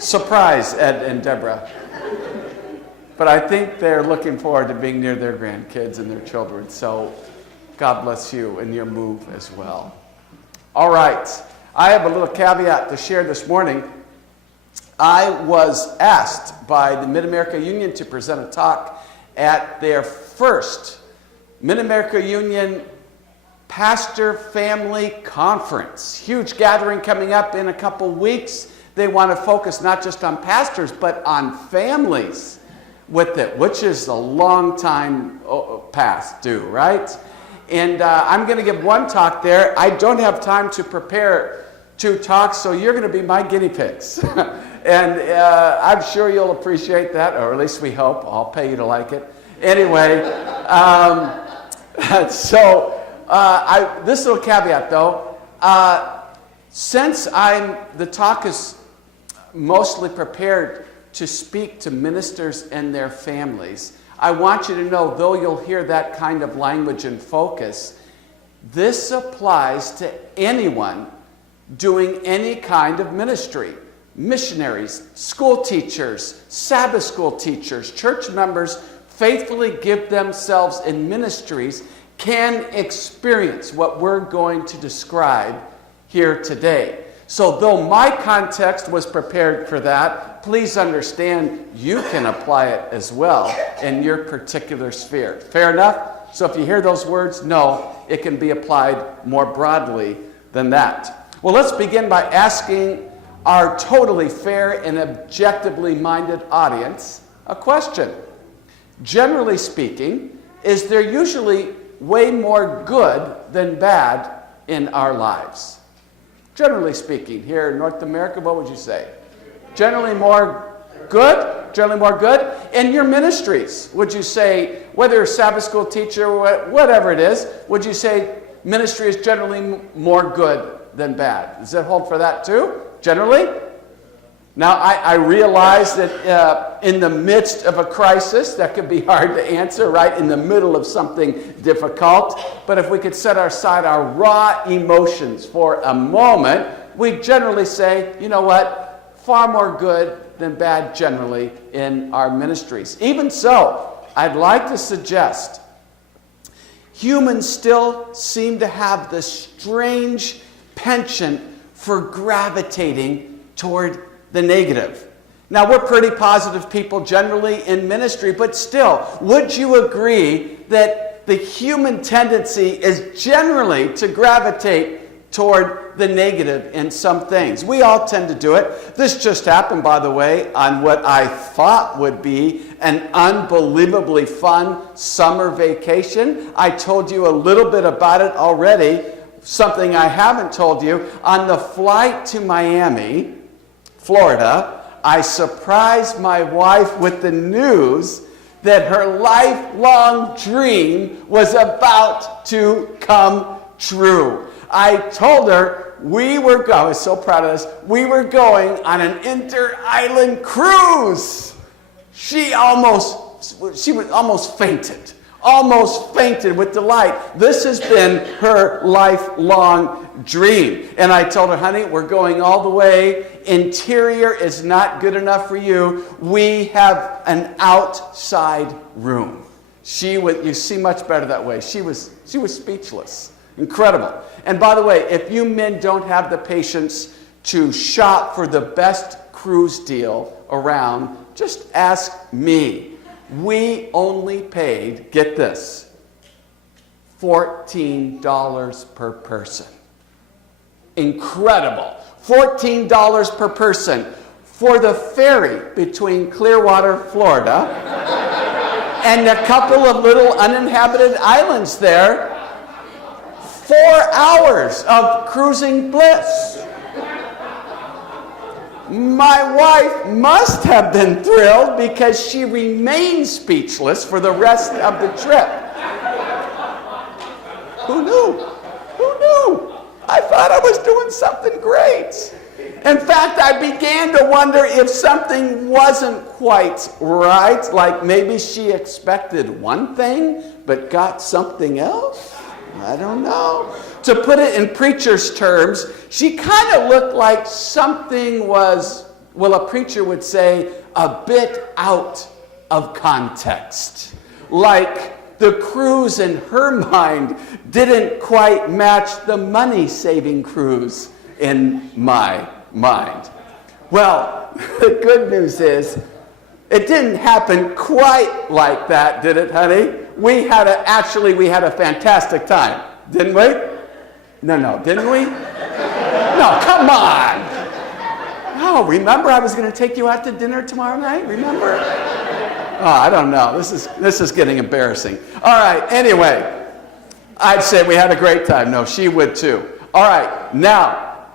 Surprise, Ed and Deborah. But I think they're looking forward to being near their grandkids and their children. So God bless you in your move as well. All right. I have a little caveat to share this morning. I was asked by the Mid-America Union to present a talk at their first Mid-America Union Pastor Family Conference. Huge gathering coming up in a couple weeks. They want to focus not just on pastors, but on families with it, which is a long time past due, right? And I'm going to give one talk there. I don't have time to prepare 2 talks, so you're going to be my guinea pigs. And I'm sure you'll appreciate that, or at least we hope. I'll pay you to like it. Anyway, this little caveat, though. Since the talk is mostly prepared to speak to ministers and their families, I want you to know, though you'll hear that kind of language and focus, this applies to anyone doing any kind of ministry. Missionaries, school teachers, Sabbath school teachers, church members faithfully give themselves in ministries can experience what we're going to describe here today. So though my context was prepared for that, please understand you can apply it as well in your particular sphere. Fair enough? So if you hear those words, no, it can be applied more broadly than that. Well, let's begin by asking our totally fair and objectively minded audience a question. Generally speaking, is there usually way more good than bad in our lives? Generally speaking, here in North America, what would you say? Generally more good? Generally more good? In your ministries, would you say, whether you're a Sabbath school teacher or whatever it is, would you say ministry is generally more good than bad? Does that hold for that too? Generally? Now, I realize that in the midst of a crisis, that could be hard to answer, right? In the middle of something difficult. But if we could set aside our raw emotions for a moment, we generally say, you know what? Far more good than bad generally in our ministries. Even so, I'd like to suggest humans still seem to have this strange penchant for gravitating toward the negative. Now, we're pretty positive people generally in ministry, but still, would you agree that the human tendency is generally to gravitate toward the negative in some things? We all tend to do it. This just happened, by the way, on what I thought would be an unbelievably fun summer vacation. I told you a little bit about it already. Something I haven't told you. On the flight to Miami, Florida, I surprised my wife with the news that her lifelong dream was about to come true. I told her I was so proud of this, we were going on an inter-island cruise. She almost fainted. Almost fainted with delight. This has been her lifelong dream. And I told her, honey, we're going all the way. Interior is not good enough for you. We have an outside room. You see much better that way. She was speechless. Incredible. And by the way, if you men don't have the patience to shop for the best cruise deal around, just ask me. We only paid, get this, $14 per person. Incredible. $14 per person for the ferry between Clearwater, Florida, and a couple of little uninhabited islands there. 4 hours of cruising bliss. My wife must have been thrilled because she remained speechless for the rest of the trip. Who knew? Who knew? I thought I was doing something great. In fact, I began to wonder if something wasn't quite right, like maybe she expected one thing but got something else. I don't know. To put it in preacher's terms, she kind of looked like something was Well, a preacher would say a bit out of context. Like the cruise in her mind didn't quite match the money-saving cruise in my mind. Well, the good news is it didn't happen quite like that, did it, honey? We had a fantastic time, didn't we? No, didn't we? No, come on. Oh, remember I was going to take you out to dinner tomorrow night? Remember? Oh, I don't know. This is getting embarrassing. All right, anyway, I'd say we had a great time. No, she would too. All right, now,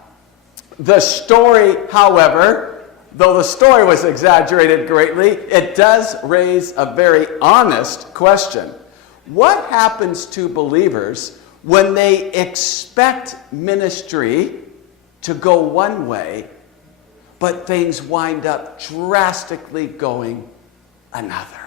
the story, however, though the story was exaggerated greatly, it does raise a very honest question. What happens to believers when they expect ministry to go one way, but things wind up drastically going another?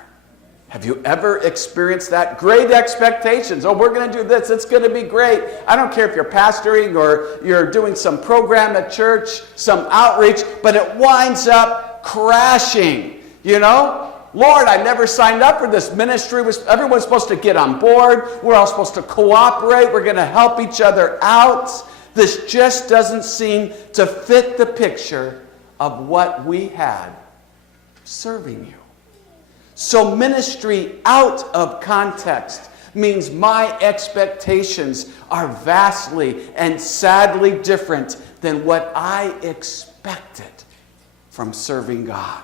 Have you ever experienced that? Great expectations. Oh, we're going to do this. It's going to be great. I don't care if you're pastoring or you're doing some program at church, some outreach, but it winds up crashing. You know? Lord, I never signed up for this ministry. Everyone's supposed to get on board. We're all supposed to cooperate. We're going to help each other out. This just doesn't seem to fit the picture of what we had serving you. So ministry out of context means my expectations are vastly and sadly different than what I expected from serving God.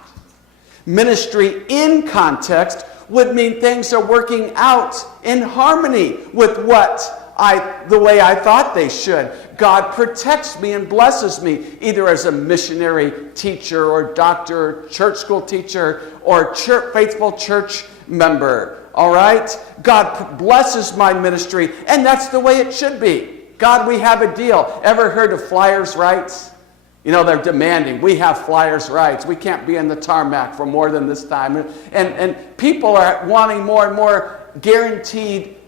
Ministry in context would mean things are working out in harmony with the way I thought they should. God protects me and blesses me, either as a missionary teacher or doctor, or church school teacher, or faithful church member. All right? God blesses my ministry, and that's the way it should be. God, we have a deal. Ever heard of flyers' rights? You know, they're demanding, we have flyers' rights. We can't be in the tarmac for more than this time. And people are wanting more and more guaranteed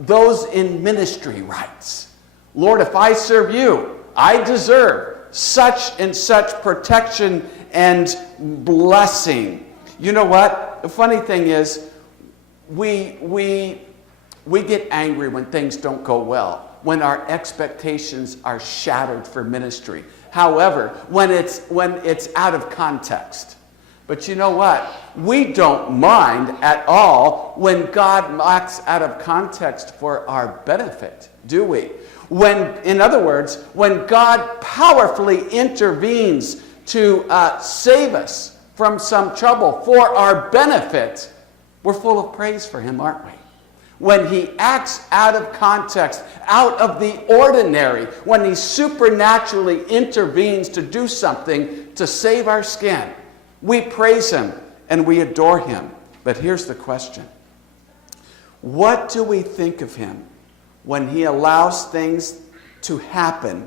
those in ministry rights. Lord, if I serve you, I deserve such and such protection and blessing. You know what? The funny thing is, we get angry when things don't go well, when our expectations are shattered for ministry. However, when it's out of context. But you know what? We don't mind at all when God acts out of context for our benefit, do we? In other words, when God powerfully intervenes to save us from some trouble for our benefit, we're full of praise for him, aren't we? When he acts out of context, out of the ordinary, when he supernaturally intervenes to do something to save our skin, we praise him and we adore him. But here's the question. What do we think of him when he allows things to happen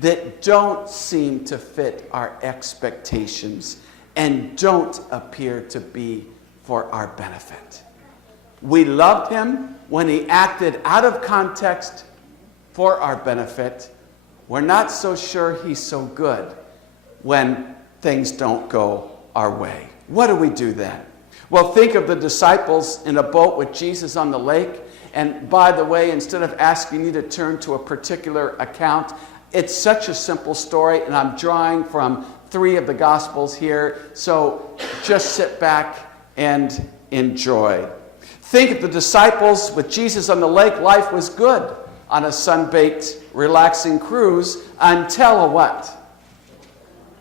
that don't seem to fit our expectations and don't appear to be for our benefit? We loved him when he acted out of context for our benefit. We're not so sure he's so good when things don't go our way. What do we do then? Well, think of the disciples in a boat with Jesus on the lake. And by the way, instead of asking you to turn to a particular account, it's such a simple story, and I'm drawing from 3 of the Gospels here. So just sit back and enjoy. Think of the disciples with Jesus on the lake. Life was good on a sun-baked, relaxing cruise until a what?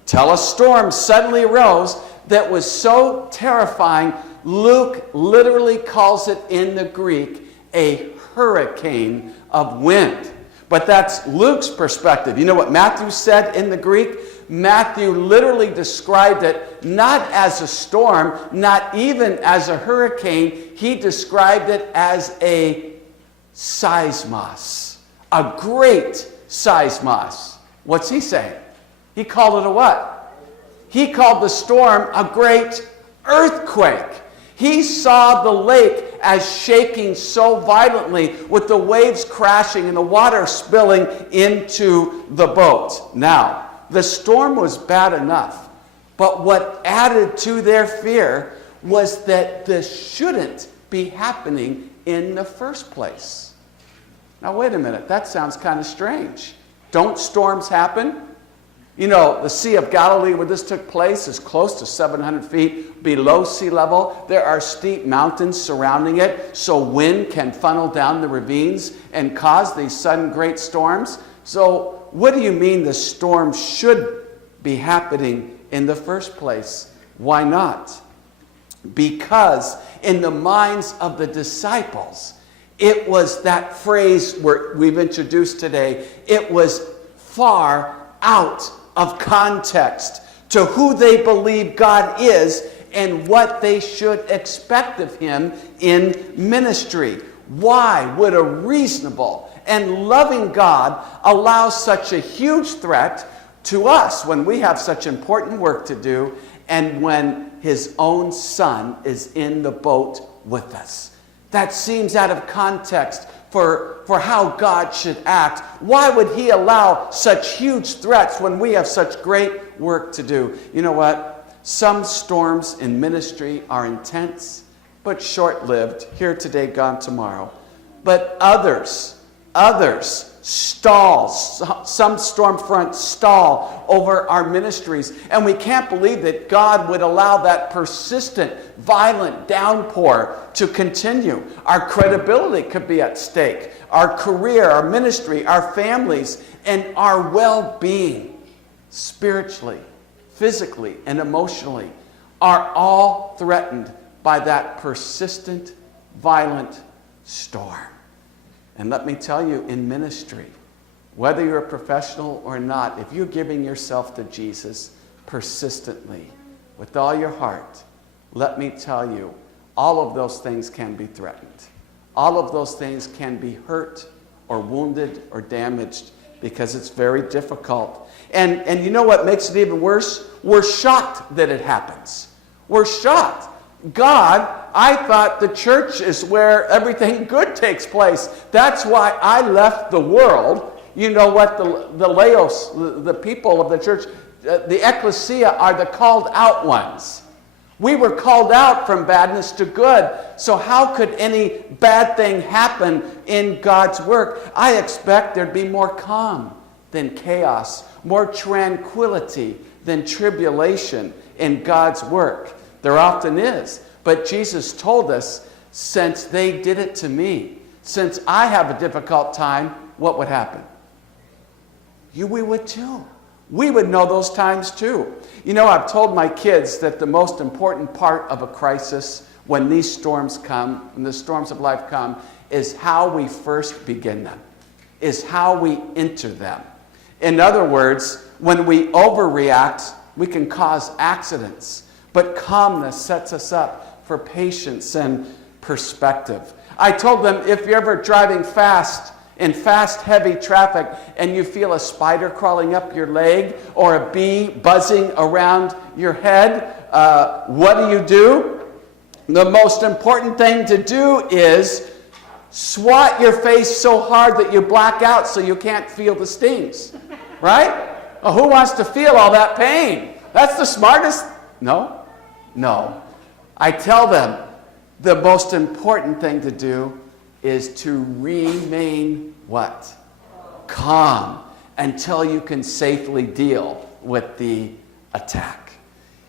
Till a storm suddenly arose that was so terrifying, Luke literally calls it in the Greek a hurricane of wind. But that's Luke's perspective. You know what Matthew said in the Greek? Matthew literally described it not as a storm, not even as a hurricane. He described it as a seismos, a great seismos. What's he saying? He called it a what? He called the storm a great earthquake. He saw the lake as shaking so violently with the waves crashing and the water spilling into the boat. Now, the storm was bad enough, But what added to their fear was that this shouldn't be happening in the first place. Now, wait a minute. That sounds kind of strange. Don't storms happen? You know, the Sea of Galilee where this took place is close to 700 feet below sea level. There are steep mountains surrounding it, so wind can funnel down the ravines and cause these sudden great storms. So what do you mean the storm should be happening in the first place? Why not? Because in the minds of the disciples, it was that phrase we've introduced today, it was far out of context to who they believe God is and what they should expect of him in ministry. Why would a reasonable and loving God allow such a huge threat to us when we have such important work to do and when his own son is in the boat with us? That seems out of context for how God should act. Why would he allow such huge threats when we have such great work to do? You know what? Some storms in ministry are intense, but short-lived. Here today, gone tomorrow. But others stall. Some storm fronts stall over our ministries. And we can't believe that God would allow that persistent, violent downpour to continue. Our credibility could be at stake. Our career, our ministry, our families, and our well-being, spiritually, physically, and emotionally, are all threatened by that persistent, violent storm. And let me tell you, in ministry, whether you're a professional or not, if you're giving yourself to Jesus persistently, with all your heart, let me tell you, all of those things can be threatened. All of those things can be hurt or wounded or damaged because it's very difficult. And you know what makes it even worse? We're shocked that it happens. We're shocked. God, I thought the church is where everything good takes place. That's why I left the world. You know what? The laos, the people of the church, the ecclesia are the called out ones. We were called out from badness to good. So how could any bad thing happen in God's work? I expect there'd be more calm than chaos, more tranquility than tribulation in God's work. There often is. But Jesus told us, since they did it to me, since I have a difficult time, what would happen? We would too. We would know those times too. You know, I've told my kids that the most important part of a crisis, when these storms come, when the storms of life come, is how we first begin them, is how we enter them. In other words, when we overreact, we can cause accidents. But calmness sets us up for patience and perspective. I told them, if you're ever driving fast, in fast, heavy traffic, and you feel a spider crawling up your leg or a bee buzzing around your head, what do? The most important thing to do is swat your face so hard that you black out so you can't feel the stings. Right? Well, who wants to feel all that pain? That's the smartest. No. I tell them the most important thing to do is to remain what? Calm until you can safely deal with the attack.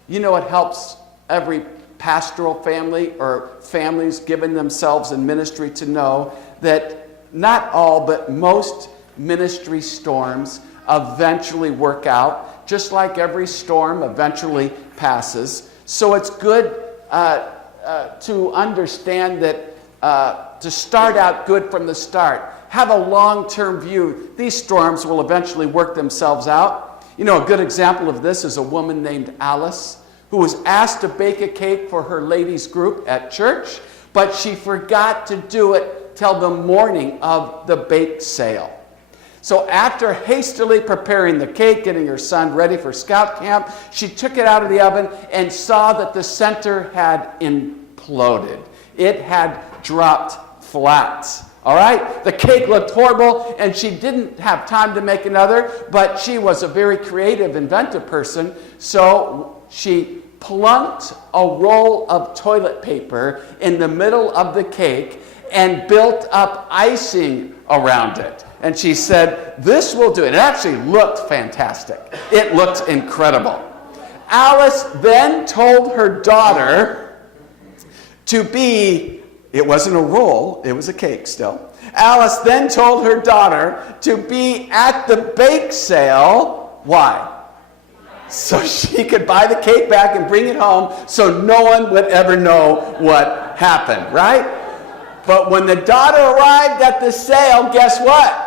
You know, it helps every pastoral family or families given themselves in ministry to know that not all but most ministry storms eventually work out, just like every storm eventually passes. So it's good to understand that to start out good from the start. Have a long-term view. These storms will eventually work themselves out. You know, a good example of this is a woman named Alice who was asked to bake a cake for her ladies group at church, but she forgot to do it till the morning of the bake sale. So after hastily preparing the cake, getting her son ready for scout camp, she took it out of the oven and saw that the center had imploded. It had dropped flat. All right? The cake looked horrible, and she didn't have time to make another, but she was a very creative, inventive person. So she plunked a roll of toilet paper in the middle of the cake and built up icing around it. And she said, this will do it. It actually looked fantastic. It looked incredible. Alice then told her daughter to be, it wasn't a roll, it was a cake still. Alice then told her daughter to be at the bake sale. Why? So she could buy the cake back and bring it home so no one would ever know what happened, right? But when the daughter arrived at the sale, guess what?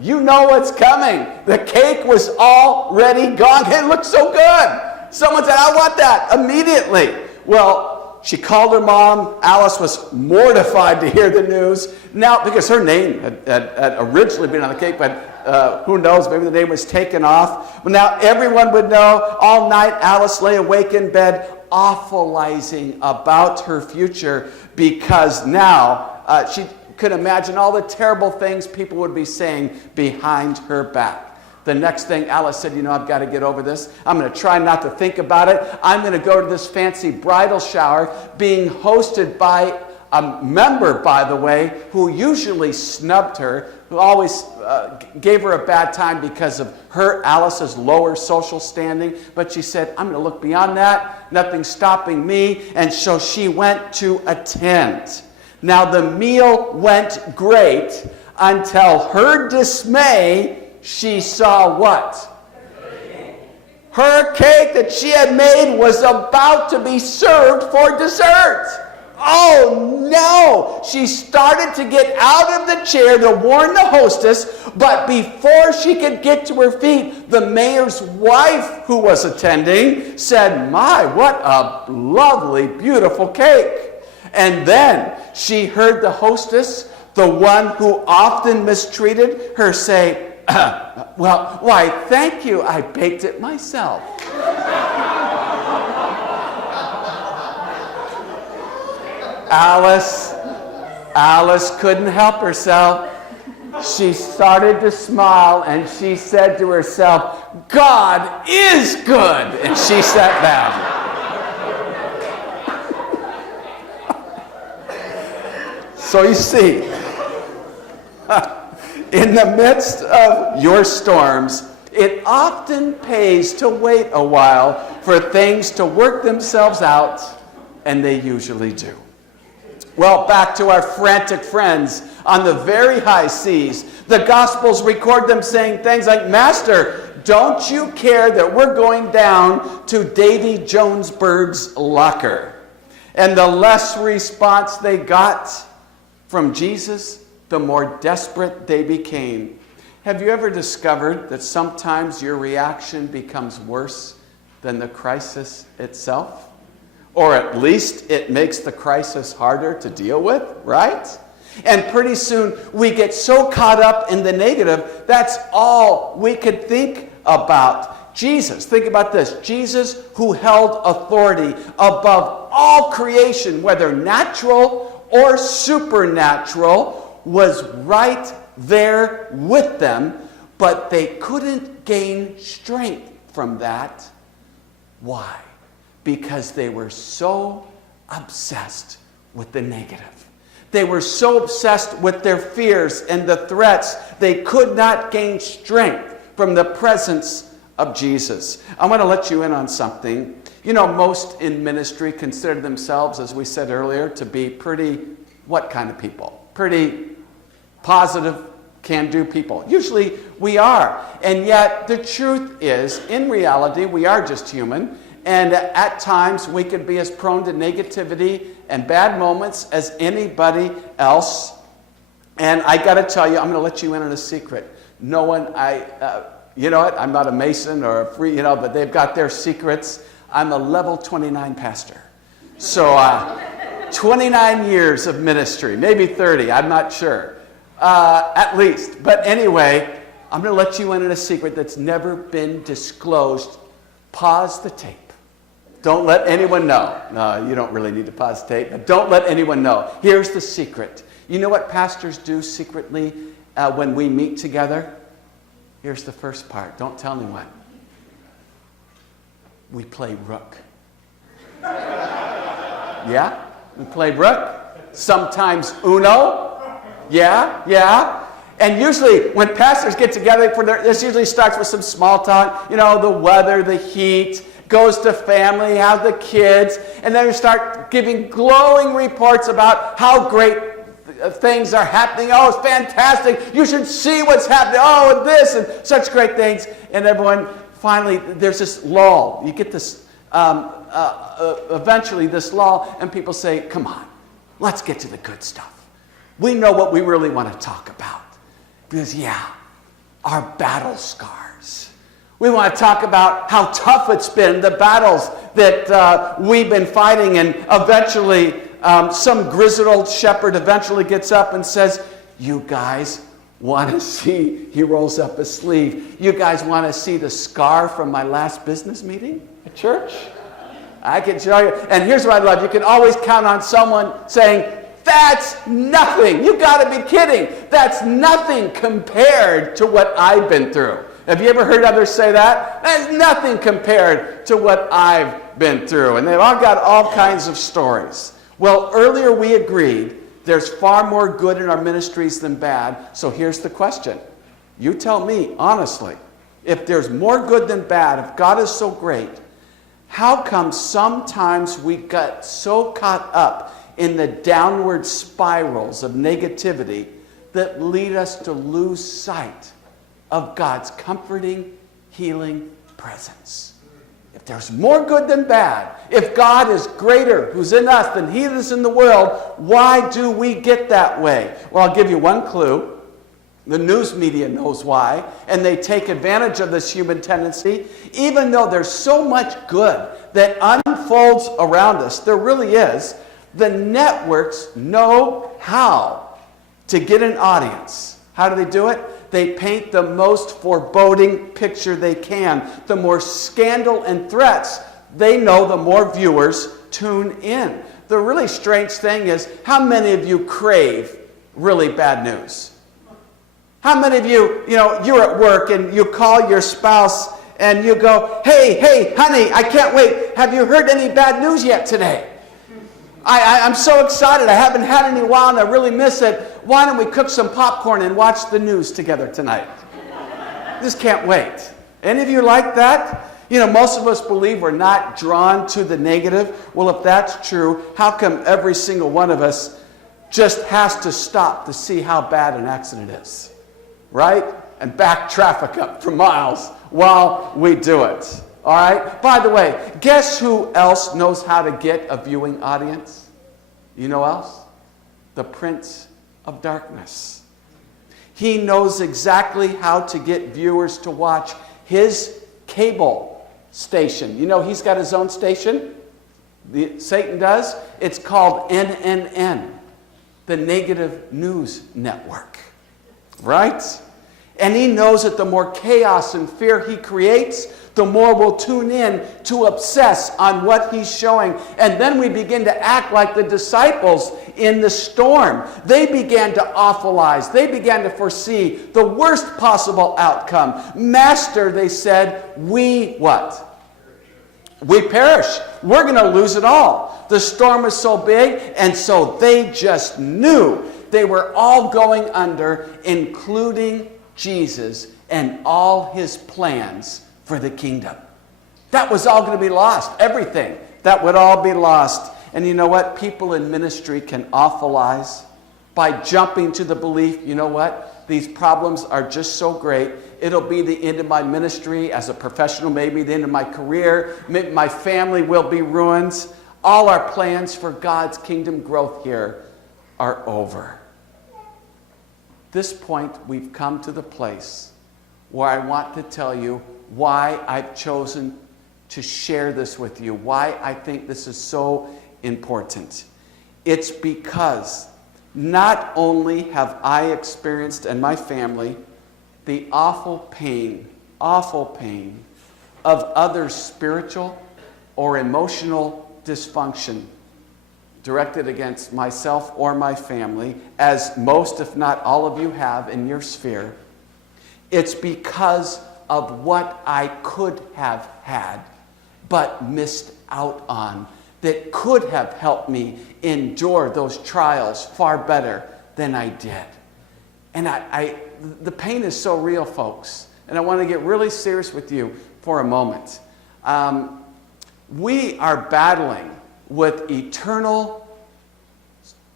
You know what's coming. The cake was already gone. It looked so good. Someone said, I want that immediately. Well, she called her mom. Alice was mortified to hear the news. Now, because her name had originally been on the cake, but who knows, maybe the name was taken off. Well, now everyone would know. All night, Alice lay awake in bed, awfulizing about her future, because now she could imagine all the terrible things people would be saying behind her back. The next thing, Alice said, I've got to get over this. I'm going to try not to think about it. I'm going to go to this fancy bridal shower being hosted by a member, by the way, who usually snubbed her, who always gave her a bad time because of Alice's lower social standing. But she said, I'm going to look beyond that. Nothing's stopping me. And so she went to attend. Now, the meal went great until her dismay, she saw what? Her cake that she had made was about to be served for dessert. Oh no! She started to get out of the chair to warn the hostess, but before she could get to her feet, the mayor's wife, who was attending, said, my, what a lovely, beautiful cake. And then she heard the hostess, the one who often mistreated her, say, well, why, thank you, I baked it myself. Alice couldn't help herself. She started to smile and she said to herself, God is good. And she sat down. So you see, in the midst of your storms, it often pays to wait a while for things to work themselves out, and they usually do. Well, back to our frantic friends on the very high seas. The Gospels record them saying things like, Master, don't you care that we're going down to Davy Jonesburg's locker? And the less response they got from Jesus, the more desperate they became. Have you ever discovered that sometimes your reaction becomes worse than the crisis itself? Or at least it makes the crisis harder to deal with, right? And pretty soon we get so caught up in the negative, that's all we could think about. Jesus, think about this. Jesus, who held authority above all creation, whether natural or supernatural, was right there with them, but they couldn't gain strength from that. Why? Because they were so obsessed with the negative. They were so obsessed with their fears and the threats, they could not gain strength from the presence of Jesus. I want to let you in on something. Most in ministry consider themselves, as we said earlier, to be pretty, what kind of people? Pretty positive, can-do people. Usually we are. And yet the truth is, in reality, we are just human. And at times we can be as prone to negativity and bad moments as anybody else. And I got to tell you, I'm going to let you in on a secret. No one, you know what? I'm not a Mason or a free, but they've got their secrets. I'm a level 29 pastor. So 29 years of ministry, maybe 30, I'm not sure. At least. But anyway, I'm going to let you in on a secret that's never been disclosed. Pause the tape. Don't let anyone know. No, you don't really need to pause the tape, but don't let anyone know. Here's the secret. You know what pastors do secretly when we meet together? Here's the first part. Don't tell anyone. We play rook. Yeah? We play rook. Sometimes Uno. Yeah. And usually when pastors get together, this usually starts with some small talk. You know, the weather, the heat, goes to family, how the kids, and then we start giving glowing reports about how great things are happening. Oh, it's fantastic. You should see what's happening. Oh, and this, and such great things. And everyone, finally, there's this lull. You get this, eventually this lull, and people say, come on, let's get to the good stuff. We know what we really want to talk about. Because, our battle scars. We want to talk about how tough it's been, the battles that we've been fighting, and eventually some grizzled old shepherd eventually gets up and says, you guys want to see, he rolls up his sleeve, you guys want to see the scar from my last business meeting at church? I can show you. And here's what I love. You can always count on someone saying, that's nothing. You got to be kidding. That's nothing compared to what I've been through. Have you ever heard others say that? That's nothing compared to what I've been through. And they've all got all kinds of stories. Well, earlier we agreed there's far more good in our ministries than bad. So here's the question. You tell me, honestly, if there's more good than bad, if God is so great, how come sometimes we got so caught up in the downward spirals of negativity that lead us to lose sight of God's comforting, healing presence? If there's more good than bad, if God is greater who's in us than he is in the world, why do we get that way? Well, I'll give you one clue. The news media knows why, and they take advantage of this human tendency. Even though there's so much good that unfolds around us, there really is, the networks know how to get an audience. How do they do it? They paint the most foreboding picture they can. The more scandal and threats they know, the more viewers tune in. The really strange thing is, how many of you crave really bad news? How many of you, you're at work and you call your spouse and you go, hey, honey, I can't wait. Have you heard any bad news yet today? I'm so excited. I haven't had any while and I really miss it. Why don't we cook some popcorn and watch the news together tonight? Just can't wait. Any of you like that? Most of us believe we're not drawn to the negative. Well, if that's true, how come every single one of us just has to stop to see how bad an accident is? Right? And back traffic up for miles while we do it. All right? By the way, guess who else knows how to get a viewing audience? You know else? The Prince of Darkness. He knows exactly how to get viewers to watch his cable station. He's got his own station. Satan does. It's called NNN, the Negative News Network. Right? And he knows that the more chaos and fear he creates, the more we'll tune in to obsess on what he's showing. And then we begin to act like the disciples in the storm. They began to awfulize. They began to foresee the worst possible outcome. Master, they said, we what? We perish. We're going to lose it all. The storm is so big, and so they just knew they were all going under, including Jesus and all his plans for the kingdom. That was all going to be lost. Everything. That would all be lost. And you know what? People in ministry can awfulize by jumping to the belief, you know what? These problems are just so great. It'll be the end of my ministry as a professional, maybe the end of my career. Maybe my family will be ruined. All our plans for God's kingdom growth here are over. At this point, we've come to the place where I want to tell you why I've chosen to share this with you, why I think this is so important. It's because not only have I experienced, and my family, the awful pain of others' spiritual or emotional dysfunction directed against myself or my family, as most, if not all of you have in your sphere. It's because of what I could have had but missed out on that could have helped me endure those trials far better than I did. And the pain is so real, folks. And I want to get really serious with you for a moment. We are battling with eternal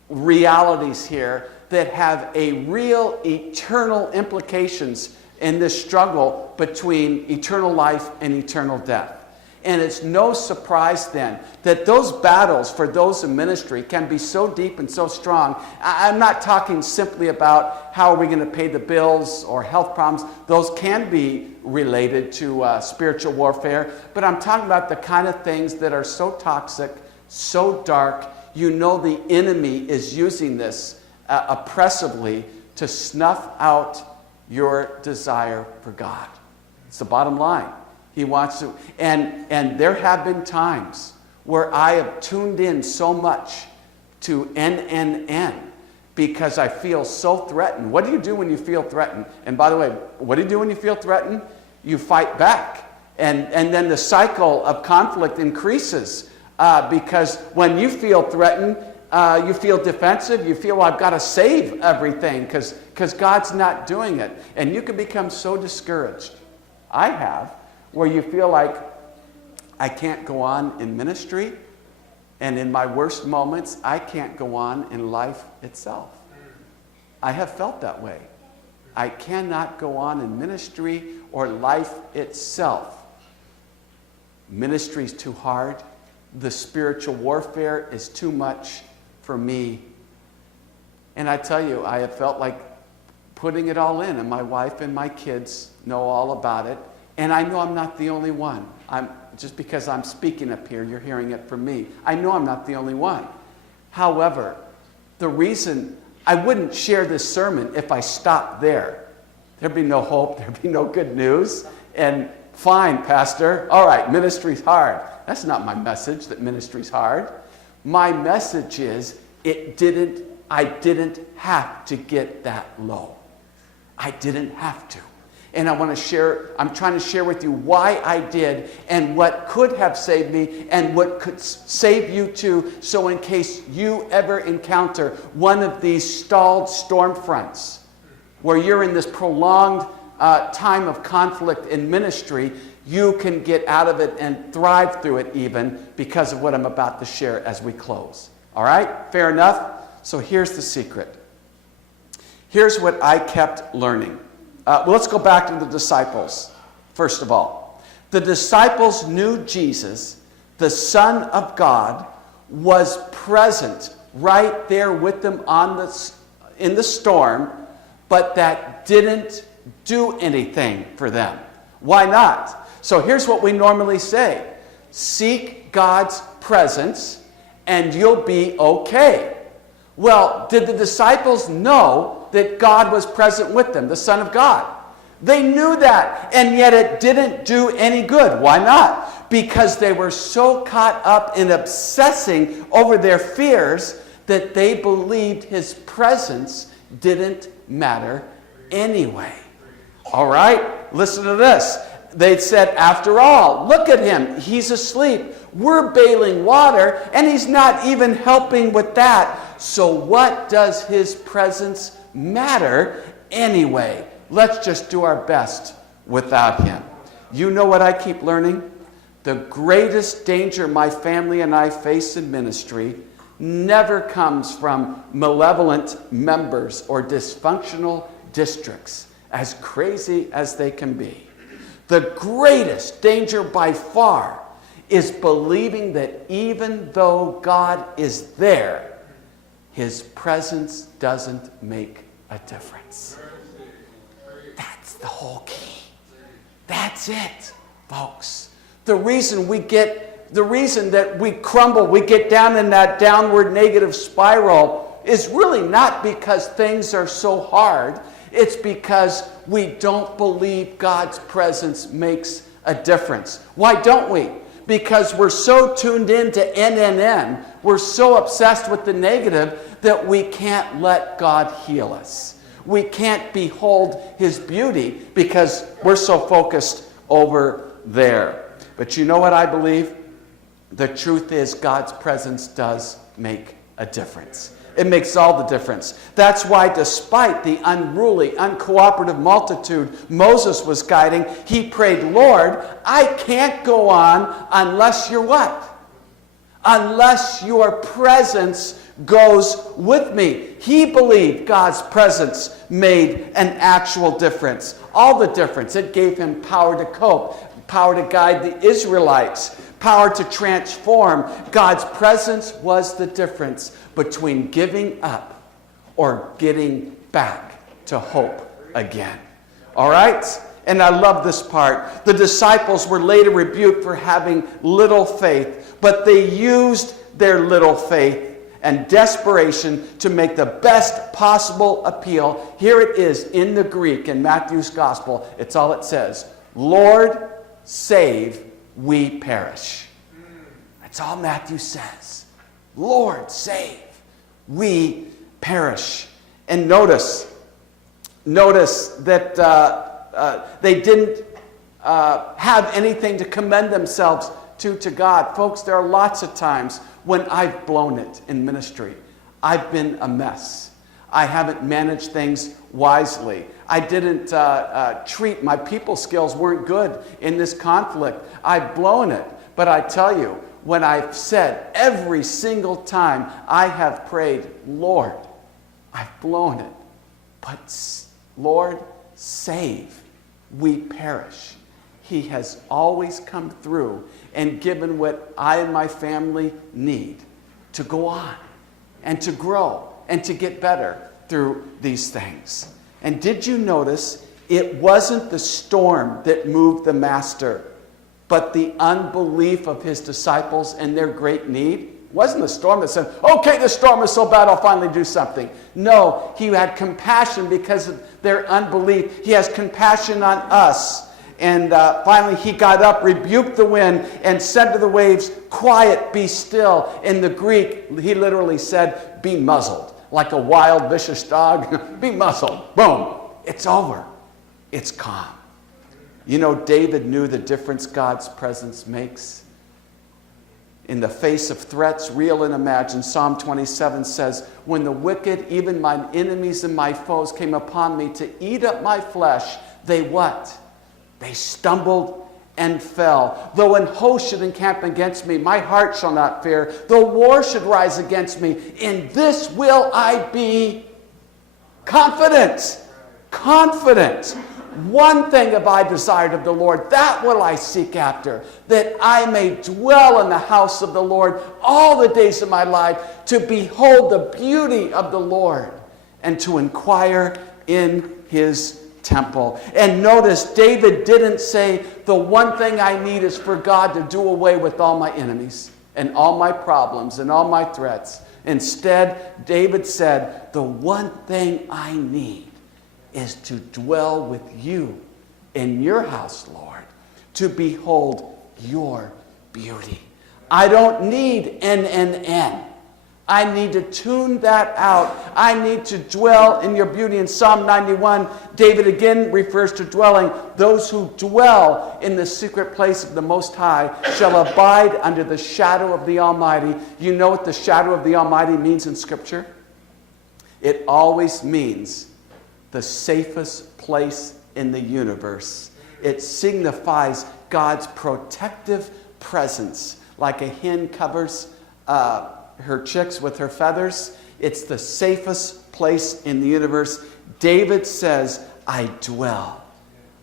realities here that have a real eternal implications in this struggle between eternal life and eternal death. And it's no surprise then that those battles for those in ministry can be so deep and so strong. I'm not talking simply about how are we going to pay the bills or health problems. Those can be related to spiritual warfare. But I'm talking about the kind of things that are so toxic, so dark. You know the enemy is using this oppressively to snuff out your desire for God. It's the bottom line. He wants to, and there have been times where I have tuned in so much to NNN because I feel so threatened. What do you do when you feel threatened? And by the way, what do you do when you feel threatened? You fight back. And then the cycle of conflict increases because when you feel threatened, you feel defensive. You feel, well, I've got to save everything because God's not doing it. And you can become so discouraged. I have. Where you feel like I can't go on in ministry, and in my worst moments, I can't go on in life itself. I have felt that way. I cannot go on in ministry or life itself. Ministry's too hard. The spiritual warfare is too much for me. And I tell you, I have felt like putting it all in, and my wife and my kids know all about it. And I know I'm not the only one. Just because I'm speaking up here, you're hearing it from me. I know I'm not the only one. However, the reason I wouldn't share this sermon if I stopped there. There'd be no hope. There'd be no good news. And fine, Pastor. All right, ministry's hard. That's not my message, that ministry's hard. My message is I didn't have to get that low. I didn't have to. And I'm trying to share with you why I did and what could have saved me and what could save you too. So in case you ever encounter one of these stalled storm fronts where you're in this prolonged time of conflict in ministry, you can get out of it and thrive through it even because of what I'm about to share as we close. All right? Fair enough? So here's the secret. Here's what I kept learning. Let's go back to the disciples, first of all. The disciples knew Jesus, the Son of God, was present right there with them in the storm, but that didn't do anything for them. Why not? So here's what we normally say. Seek God's presence and you'll be okay. Well, did the disciples know that God was present with them, the Son of God? They knew that, and yet it didn't do any good. Why not? Because they were so caught up in obsessing over their fears that they believed his presence didn't matter anyway. All right, listen to this. They said, after all, look at him. He's asleep. We're bailing water, and he's not even helping with that. So what does his presence matter anyway? Let's just do our best without him. You know what I keep learning? The greatest danger my family and I face in ministry never comes from malevolent members or dysfunctional districts, as crazy as they can be. The greatest danger by far is believing that even though God is there, his presence doesn't make a difference. That's the whole key. That's it, folks. The reason that we crumble, we get down in that downward negative spiral is really not because things are so hard. It's because we don't believe God's presence makes a difference. Why don't we? Because we're so tuned in to NNN, we're so obsessed with the negative that we can't let God heal us. We can't behold his beauty because we're so focused over there. But you know what I believe? The truth is God's presence does make a difference. It makes all the difference. That's why despite the unruly, uncooperative multitude Moses was guiding, he prayed, Lord, I can't go on unless you're what? Unless your presence goes with me. He believed God's presence made an actual difference. All the difference. It gave him power to cope, power to guide the Israelites, power to transform. God's presence was the difference between giving up or getting back to hope again. All right? And I love this part. The disciples were later rebuked for having little faith, but they used their little faith and desperation to make the best possible appeal. Here it is in the Greek in Matthew's gospel. It's all it says. Lord, save, we perish. That's all Matthew says. Lord, save, we perish. And notice that they didn't have anything to commend themselves to God. Folks, there are lots of times when I've blown it in ministry. I've been a mess. I haven't managed things wisely. I didn't treat, my people skills weren't good in this conflict. I've blown it. But I tell you, when I've said every single time I have prayed, Lord, I've blown it. But Lord, save, we perish. He has always come through and given what I and my family need to go on and to grow and to get better through these things. And did you notice it wasn't the storm that moved the master, but the unbelief of his disciples and their great need? It wasn't the storm that said, okay, the storm is so bad, I'll finally do something. No, he had compassion because of their unbelief. He has compassion on us. And finally he got up, rebuked the wind, and said to the waves, quiet, be still. In the Greek, he literally said, be muzzled. Like a wild, vicious dog, be muzzled. Boom. It's over. It's calm. You know, David knew the difference God's presence makes. In the face of threats, real and imagined, Psalm 27 says, when the wicked, even my enemies and my foes, came upon me to eat up my flesh, they what? They stumbled and fell. Though an host should encamp against me, my heart shall not fear. Though war should rise against me, in this will I be confident. Confident. One thing have I desired of the Lord, that will I seek after, that I may dwell in the house of the Lord all the days of my life, to behold the beauty of the Lord, and to inquire in his temple. And notice, David didn't say, the one thing I need is for God to do away with all my enemies and all my problems and all my threats. Instead, David said, the one thing I need is to dwell with you in your house, Lord, to behold your beauty. I don't need N. I need to tune that out. I need to dwell in your beauty. In Psalm 91, David again refers to dwelling. Those who dwell in the secret place of the Most High shall abide under the shadow of the Almighty. You know what the shadow of the Almighty means in Scripture? It always means the safest place in the universe. It signifies God's protective presence, like a hen covers her chicks with her feathers. It's the safest place in the universe. David says, I dwell.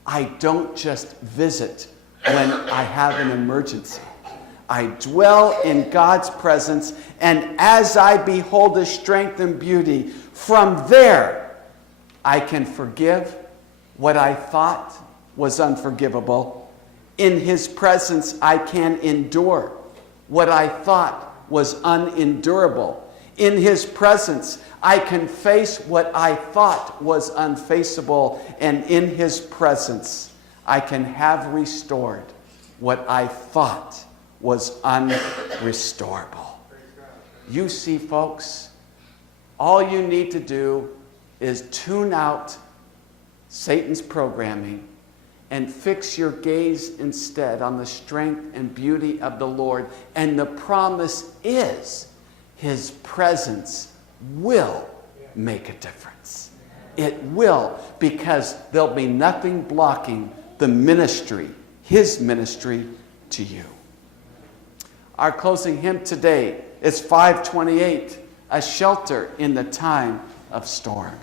I don't just visit when I have an emergency. I dwell in God's presence, and as I behold His strength and beauty, from there I can forgive what I thought was unforgivable. In His presence I can endure what I thought was unendurable. In His presence, I can face what I thought was unfaceable. And in His presence, I can have restored what I thought was unrestorable. You see, folks, all you need to do is tune out Satan's programming and fix your gaze instead on the strength and beauty of the Lord. And the promise is His presence will make a difference. It will, because there'll be nothing blocking the ministry, His ministry to you. Our closing hymn today is 528, A Shelter in the Time of Storm.